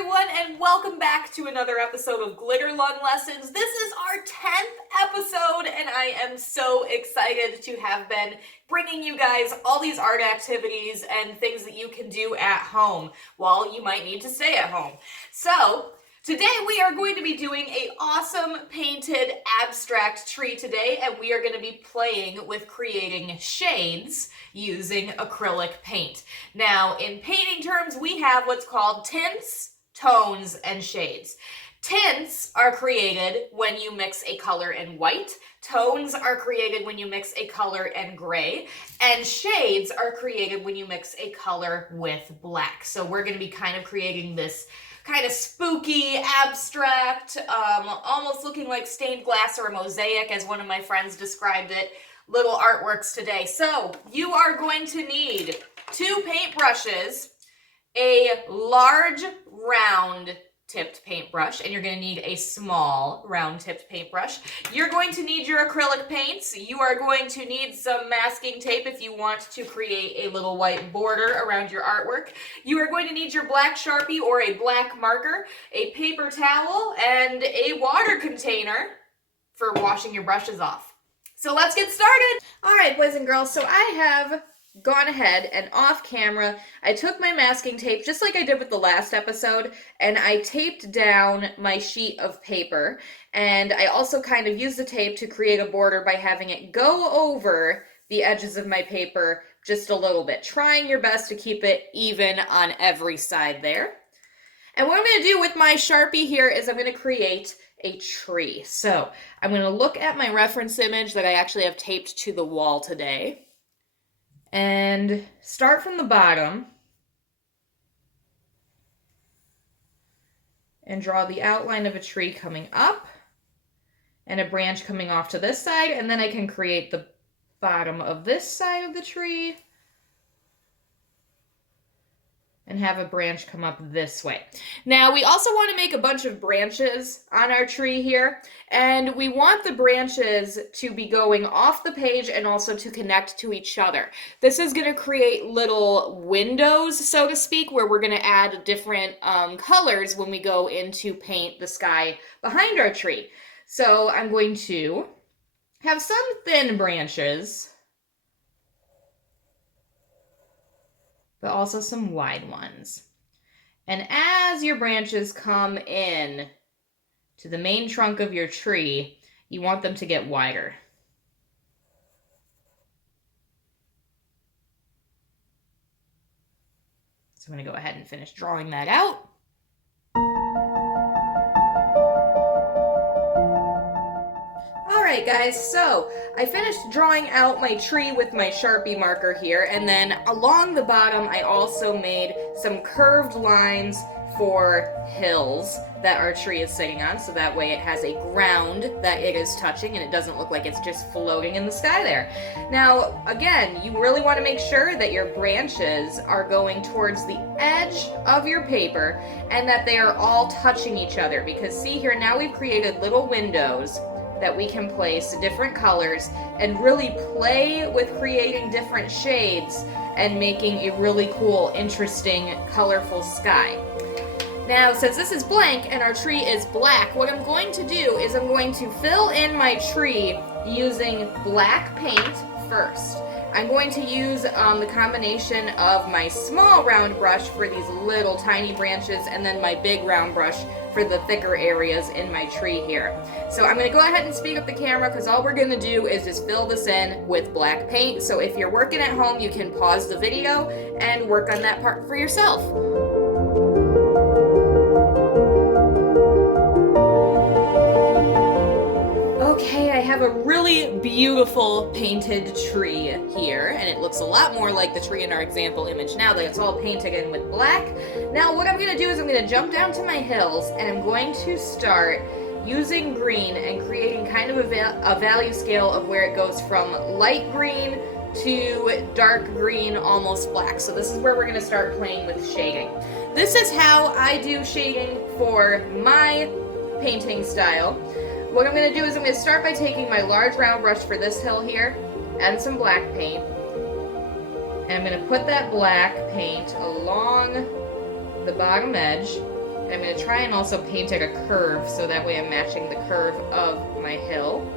everyone, and welcome back to another episode of Glitter Lung Lessons. This is our 10th episode, and I am so excited to have been bringing you guys all these art activities and things that you can do at home while you might need to stay at home. So, today we are going to be doing an awesome painted abstract tree today, and we are going to be playing with creating shades using acrylic paint. Now, in painting terms, we have what's called tints, tones, and shades. Tints are created when you mix a color in white, tones are created when you mix a color in gray, and shades are created when you mix a color with black. So we're going to be kind of creating this kind of spooky, abstract, almost looking like stained glass or a mosaic, as one of my friends described it, little artworks today. So you are going to need 2 paintbrushes, a large round tipped paintbrush, and you're going to need a small round tipped paintbrush. You're going to need your acrylic paints. You are going to need some masking tape if you want to create a little white border around your artwork. You are going to need your black Sharpie or a black marker, a paper towel, and a water container for washing your brushes off. So let's get started. All right, boys and girls, so I have gone ahead and off camera, I took my masking tape, just like I did with the last episode, and I taped down my sheet of paper, and I also kind of used the tape to create a border by having it go over the edges of my paper just a little bit, trying your best to keep it even on every side there. And what I'm going to do with my Sharpie here is I'm going to create a tree. So I'm going to look at my reference image that I actually have taped to the wall today, and start from the bottom and draw the outline of a tree coming up and a branch coming off to this side, and then I can create the bottom of this side of the tree and have a branch come up this way. Now, we also want to make a bunch of branches on our tree here, and we want the branches to be going off the page and also to connect to each other. This is going to create little windows, so to speak, where we're going to add different colors when we go in to paint the sky behind our tree. So I'm going to have some thin branches, but also some wide ones. And as your branches come in to the main trunk of your tree, you want them to get wider. So I'm going to go ahead and finish drawing that out. Alright guys, so I finished drawing out my tree with my Sharpie marker here, and then along the bottom I also made some curved lines for hills that our tree is sitting on, so that way it has a ground that it is touching and it doesn't look like it's just floating in the sky there. Now, again, you really want to make sure that your branches are going towards the edge of your paper and that they are all touching each other, because see here, now we've created little windows that we can place different colors and really play with creating different shades and making a really cool, interesting, colorful sky. Now, since this is blank and our tree is black, what I'm going to do is I'm going to fill in my tree using black paint first. I'm going to use the combination of my small round brush for these little tiny branches and then my big round brush for the thicker areas in my tree here. So I'm going to go ahead and speed up the camera because all we're going to do is just fill this in with black paint. So if you're working at home, you can pause the video and work on that part for yourself. Okay, I have a really beautiful painted tree here, and it looks a lot more like the tree in our example image now that it's all painted in with black. Now what I'm going to do is I'm going to jump down to my hills, and I'm going to start using green and creating kind of a value scale of where it goes from light green to dark green, almost black. So this is where we're going to start playing with shading. This is how I do shading for my painting style. What I'm going to do is I'm going to start by taking my large round brush for this hill here and some black paint. And I'm going to put that black paint along the bottom edge. I'm going to try and also paint it a curve, so that way I'm matching the curve of my hill.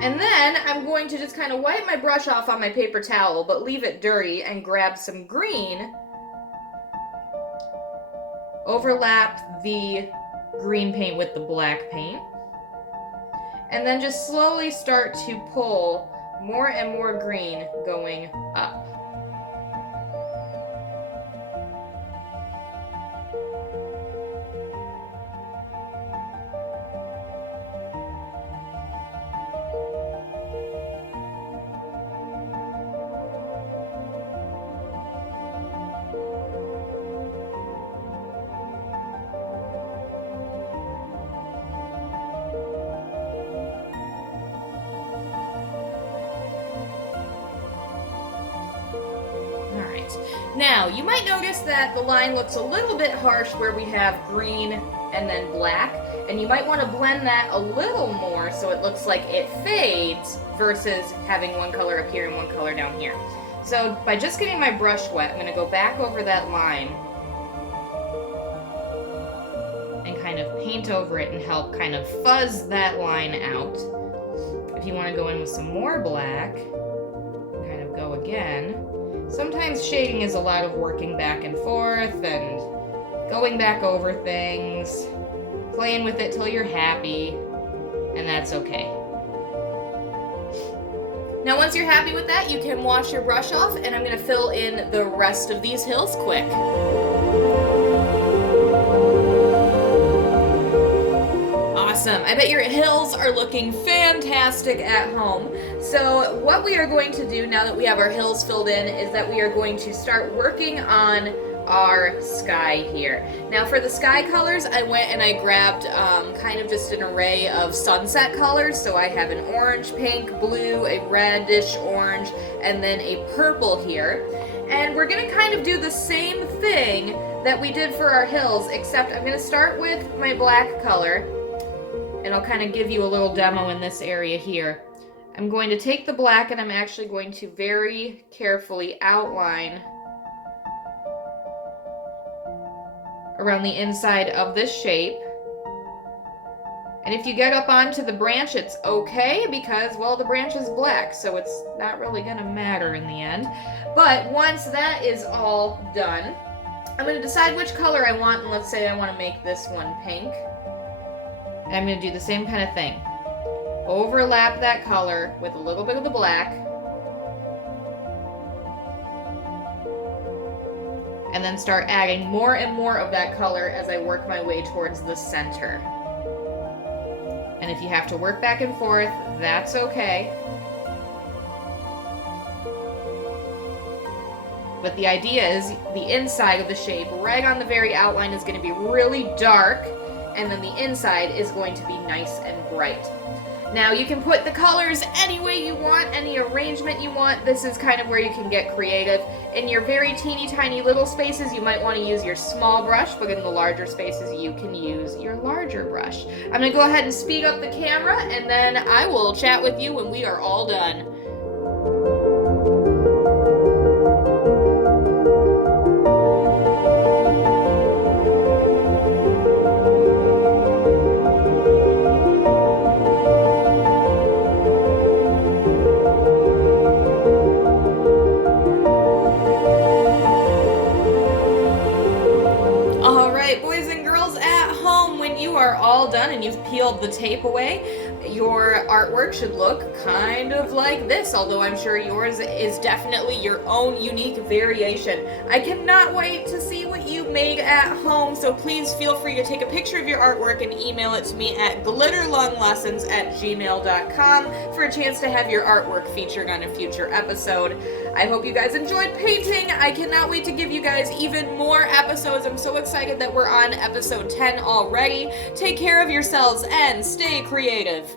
And then I'm going to just kind of wipe my brush off on my paper towel, but leave it dirty, and grab some green, overlap the green paint with the black paint, and then just slowly start to pull more and more green going up. Now, you might notice that the line looks a little bit harsh where we have green and then black, and you might want to blend that a little more so it looks like it fades versus having one color up here and one color down here. So by just getting my brush wet, I'm going to go back over that line and kind of paint over it and help kind of fuzz that line out. If you want to go in with some more black, kind of go again. Sometimes shading is a lot of working back and forth and going back over things, playing with it till you're happy, and that's okay. Now once you're happy with that, you can wash your brush off, and I'm going to fill in the rest of these hills quick. Awesome. I bet your hills are looking fantastic at home. So what we are going to do now that we have our hills filled in is that we are going to start working on our sky here. Now for the sky colors, I went and I grabbed kind of just an array of sunset colors. So I have an orange, pink, blue, a reddish orange, and then a purple here. And we're going to kind of do the same thing that we did for our hills, except I'm going to start with my black color. And I'll kind of give you a little demo in this area here. I'm going to take the black and I'm actually going to very carefully outline around the inside of this shape. And if you get up onto the branch, it's okay because, well, the branch is black, so it's not really going to matter in the end. But once that is all done, I'm going to decide which color I want, and let's say I want to make this one pink. And I'm going to do the same kind of thing. Overlap that color with a little bit of the black. And then start adding more and more of that color as I work my way towards the center. And if you have to work back and forth, that's okay. But the idea is the inside of the shape, right on the very outline, is going to be really dark. And then the inside is going to be nice and bright. Now you can put the colors any way you want, any arrangement you want. This is kind of where you can get creative. In your very teeny tiny little spaces, you might want to use your small brush, but in the larger spaces, you can use your larger brush. I'm going to go ahead and speed up the camera, and then I will chat with you when we are all done. Done and you've peeled the tape away, your artwork should look kind of like this, although I'm sure yours is definitely your own unique variation. I cannot wait to see what you made at home, so please feel free to take a picture of your artwork and email it to me at glitterlunglessons@gmail.com for a chance to have your artwork featured on a future episode. I hope you guys enjoyed painting. I cannot wait to give you guys even more episodes. I'm so excited that we're on episode 10 already. Take care of yourselves and stay creative.